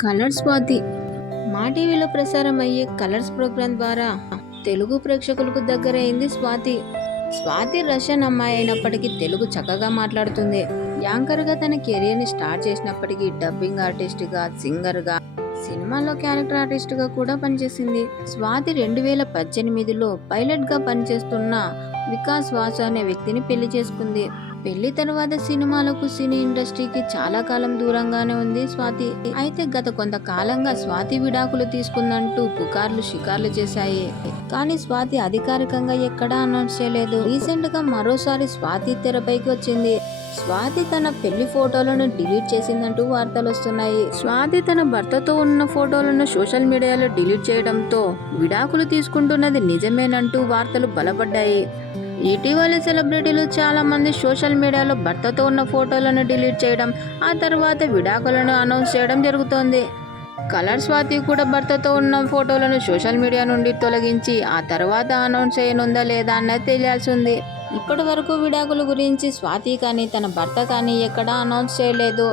Colours Swathi. మా టీవీలో ప్రసారం అయ్యే కలర్స్ ప్రోగ్రాం ద్వారా తెలుగు ప్రేక్షకులకు దగ్గరైంది స్వాతి. స్వాతి రష్యన్ అమ్మాయి అయినప్పటికీ తెలుగు చక్కగా మాట్లాడుతుంది. యాంకర్గా తన కెరీర్ని స్టార్ట్ చేసినప్పటికీ డబ్బింగ్ ఆర్టిస్ట్గా సింగర్గా సినిమాలో క్యారెక్టర్ ఆర్టిస్ట్గా కూడా పనిచేసింది. స్వాతి రెండు వేల పద్దెనిమిదిలో పైలట్గా పనిచేస్తున్న వికాస్ వాసు అనే వ్యక్తిని పెళ్ళి చేసుకుంది. పెళ్ళి తర్వాత సినిమాలకు సినీ ఇండస్ట్రీకి చాలా కాలం దూరంగానే ఉంది స్వాతి. అయితే గత కొంతకాలంగా స్వాతి విడాకులు తీసుకుందంటూ పుకార్లు షికార్లు చేశాయి. కానీ స్వాతి అధికారికంగా ఎక్కడా అనౌన్స్ చేయలేదు. రీసెంట్గా మరోసారి స్వాతి తెరపైకి వచ్చింది. స్వాతి తన పెళ్ళి ఫోటోలను డిలీట్ చేసిందంటూ వార్తలు వస్తున్నాయి. స్వాతి తన భర్తతో ఉన్న ఫోటోలను సోషల్ మీడియాలో డిలీట్ చేయడంతో విడాకులు తీసుకుంటున్నది నిజమేనంటూ వార్తలు బలపడ్డాయి. ఇటీవల సెలబ్రిటీలు చాలామంది సోషల్ మీడియాలో భర్తతో ఉన్న ఫోటోలను డిలీట్ చేయడం ఆ తర్వాత విడాకులను అనౌన్స్ చేయడం జరుగుతోంది. కలర్ స్వాతి కూడా భర్తతో ఉన్న ఫోటోలను సోషల్ మీడియా నుండి తొలగించి ఆ తర్వాత అనౌన్స్ చేయనుందా లేదా అన్నది తెలియాల్సి ఉంది ఇప్పటి వరకు విడాకుల గురించి స్వాతి కానీ తన భర్త కానీ ఎక్కడా అనౌన్స్ చేయలేదు.